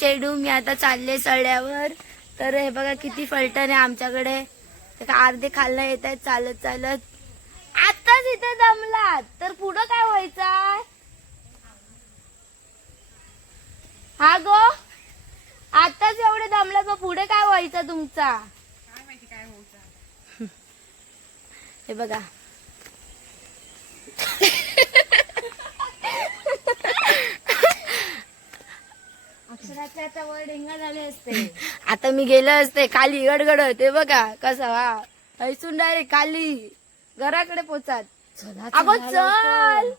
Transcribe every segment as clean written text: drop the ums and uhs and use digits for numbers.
चेडू मी आता चालले सळ्यावर. तर हे बघा किती फलटण आहे आमच्याकडे. अर्धे खाल्लं येत आहेत चालत चालत. आताच इथे दमलात तर पुढं काय व्हायचं? हा गो आताच एवढे दमलात मग पुढे काय व्हायचं तुमचा? काय माहिती काय व्हायचं. हे बघा अक्षराचे आता वर डेंगा झाले असते. आता मी गेले असते खाली गडगड. ते बघा कसा वा ऐसून डायरेक्ट खाली घराकडे पोचात. अगो चल.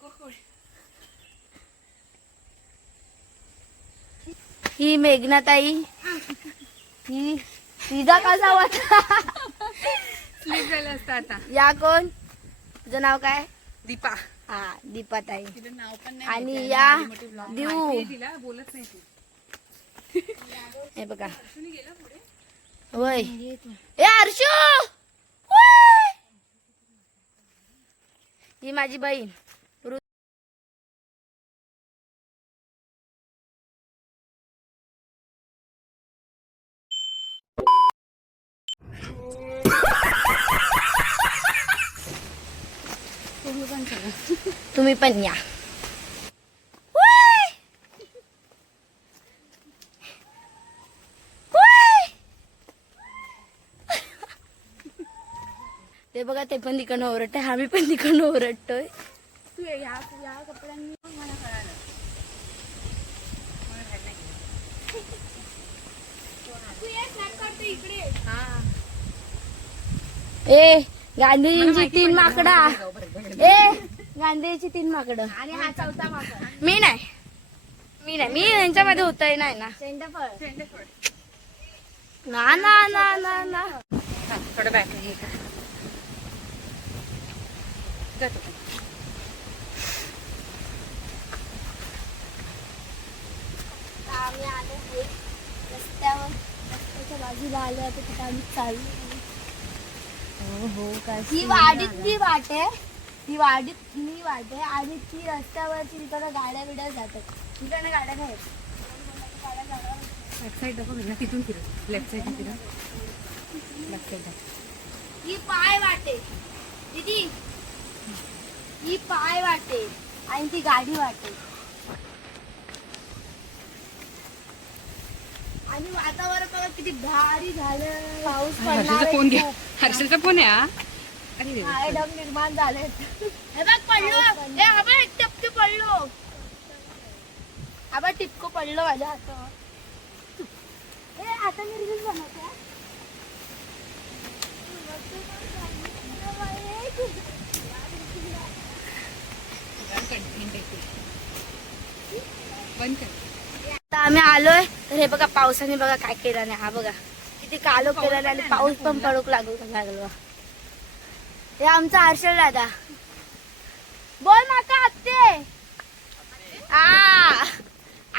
ही मेघनाताई ही तिचा कसा वाटला? स्लीप झालं असतं आता. या कोण? तुझं नाव काय? दीपा. हा दीपाताई. तिला नाव पण नाही आणि माहिती. या मोठी vlog दिऊ. माहिती आहे तिला, बोलत नाही ती. हे बघा तुम्ही गेला पुढे. वय ए हर्षू वय. ही माझी बहीण. तुम्ही पण या. वय. वय. ते बघा ते पण तिकडनं ओरडते आम्ही पण तिकडनं ओरडतोय. तू या कपड्यांनी मला कळालं. तू ये स्नॅप काढतो इकडे. हा. ए गांधीजींची 3 माकडा. ए गांधीजीची 3 माकडं. आणि हा चौथा माकड. मी नाही मी यांच्यामध्ये होतय नाही ना. शेंडफळ. ना ना ना ना ना. थोडं बॅक हे का जातो. आम्ही आलो रस्त्यावर. रस्त्याच्या बाजूला आलो आता तिथे आम्ही चाललो. हो काय. ही वाडीतली वाट आहे. ही वाडीतली वाट आहे आणि ती रस्त्यावरची तिकडे गाड्या बिड्या जातात. तिकडे गाड्या नाही येत. लेफ्ट साईड दाखव ना. तिथून फिरव. लेफ्ट साईड फिरव. Left side. ही पाय वाटे दीदी. ही पाय वाटे आणि ती गाडी वाटे. आणि वातावरण बघा किती भारी झालं. पाऊस हर्षलचा फोन घे. पडणार. हर्षलचा फोन आहे हा. अरे देवा. काय ढग निर्माण झाले. हे बघ पडलो. ए आबा एक टपके पडलो. आबा टिपको पडलो माझ्या हातावर. ए आता मी रील्स बनवते. बंद कर. आता आम्ही आलोय तर हे बघा पावसाने बघा काय केलं नाही. हा बघा किती कालो केला नाही आणि पाऊस पण पडूक लागलो. हे आमचा हर्षल दादा. बोल माका आत्ते.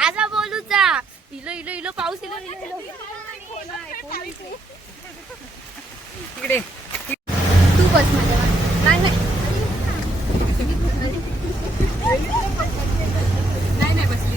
आजा बोलूचा. इलो इलो इलो पाऊस इलो इलो इलो. इकडे तू बस माझ्या. नाही नाही नाही बसली.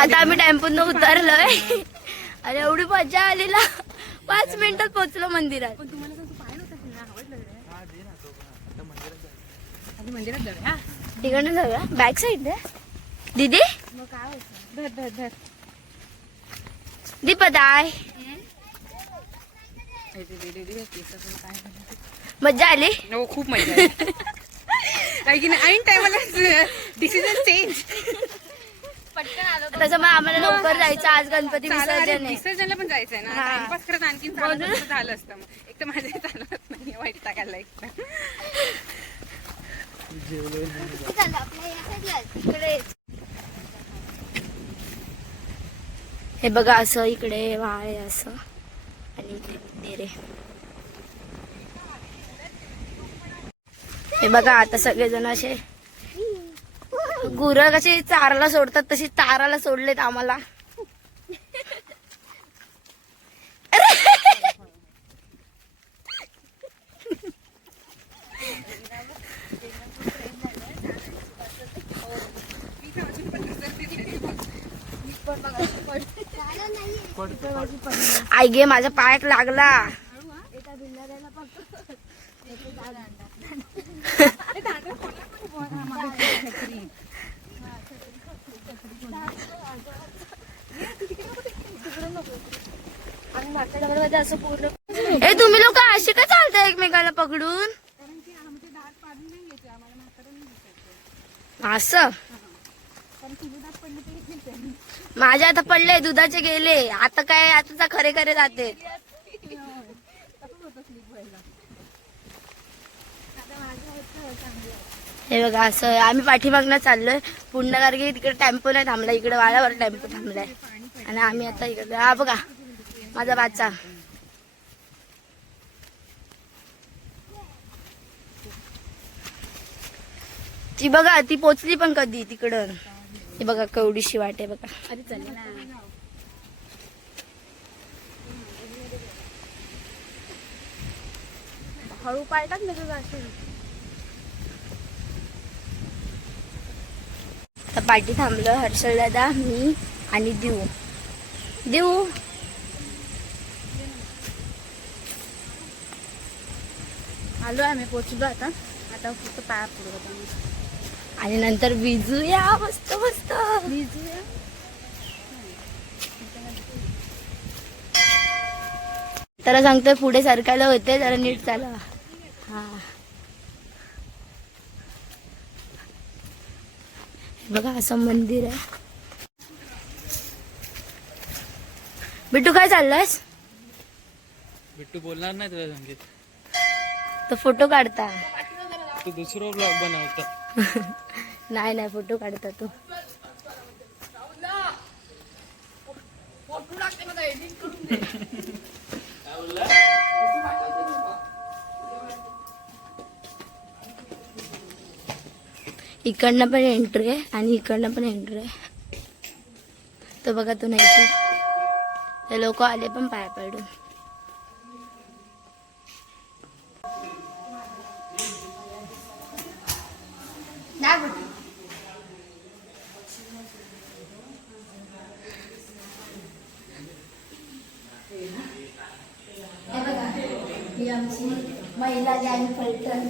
आता आम्ही टेम्पोतनं उतरलोय आणि एवढी मजा आलेला. 5 मिनिटात पोहोचलो मंदिरात. पण तुम्हाला सांगतो पाय नव्हता आवडलं आधी मंदिरात जाऊया. हा तिकडनं जाऊया बॅक साईड दीदी. मग काय होतं. धर धर धर. दीपदाय मज्जा आली. हो खूप मजा आली. काही की नाही ऐन टायमाला डिसिजन चेंज. पटकन आलो त्याच्यामुळे आम्हाला लवकर जायचं. आज गणपती विसर्जन आहे. विसर्जनला पण जायचंय ना. हा. टाइमपास करत आणखीन झालं असतं. मग एक तर माझ्या चालत नाही वाईट टाकायला एक हे बघा असं इकडे वाळे असं आणि इथे मंदिर आहे. हे बघा आता सगळेजण असे गुरं कशी चाराला सोडतात तशी चाराला सोडलेत आम्हाला. आई गे माझ्या पायात लागला. ए तुम्ही लोक अशी का चालताय एकमेकाला पकडून असं? माझे आता पडले दुधाचे गेले आता काय आता खरे खरे जाते. हे बघा असं आम्ही पाठीमागनं चाललोय पुन्हा कारण की तिकडे टेम्पो नाही थांबला इकडे वाड्यावर टेम्पो थांबलाय आणि आम्ही आता इकडे. हा बघा माझा बाचा ती बघा ती पोचली पण कधी तिकडं. हे बघा कवडीशी वाट आहे बघा. हळू पाळतात ना तुझा अशी. तर पाठी थांबलो हर्षल दादा मी आणि देऊ. आलो आम्ही पोचलो आता फक्त पाया पडू आणि नंतर भिजूया मस्त मस्त भिजूया. त्याला सांगतोय पुढे सरकायला होते जरा नीट चालवा. हा बघा असं मंदिर आहे. बिट्टू काय चाललायस? बिट्टू बोलणार नाही तुला संगीत. तो फोटो काढता. तू दुसरा ब्लॉग बनवता. नाही फोटो काढता तू. इकडनं पण एंट्री आहे आणि इकडनं पण एंट्री आहे. तो बघा तो नाही ते लोक आले पण पाया पडून. ही आमची महिला गँग फलटण.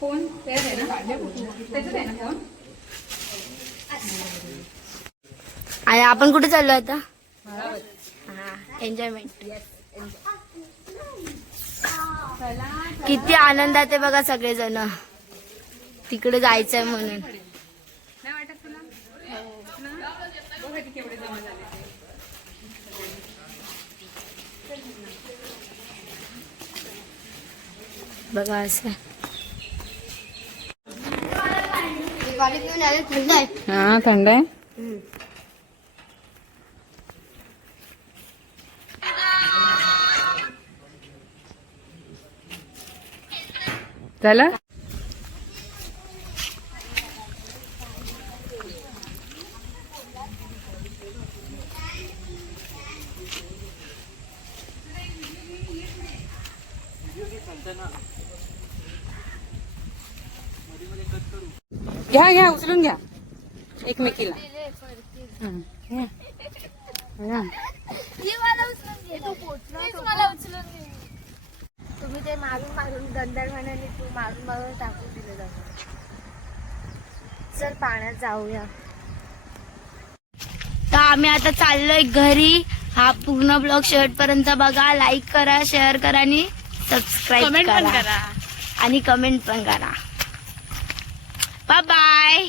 फोन त्याच आहे ना त्याच आहे ना फोन. आणि आपण कुठे चाललो आता? हा एन्जॉयमेंट. किती आनंदात आहे बघा सगळेजण तिकडे जायचंय म्हणून. नाही वाटत तुला? बघा ते केवढे जमा झाले. बघा असं थंड आहे. हा थंड आहे. झालं. घ्या उचलून घ्या एकमेकीला. तुम्ही ते मारून दंडरवाण्याने तू मारून टाकून दिले जातं. चल पाण्यात जाऊया. तर आम्ही आता चाललोय घरी. हा पूर्ण ब्लॉग शेवटपर्यंत बघा. लाईक करा, शेअर करा आणि सबस्क्राईब करा आणि कमेंट पण करा. Bye bye.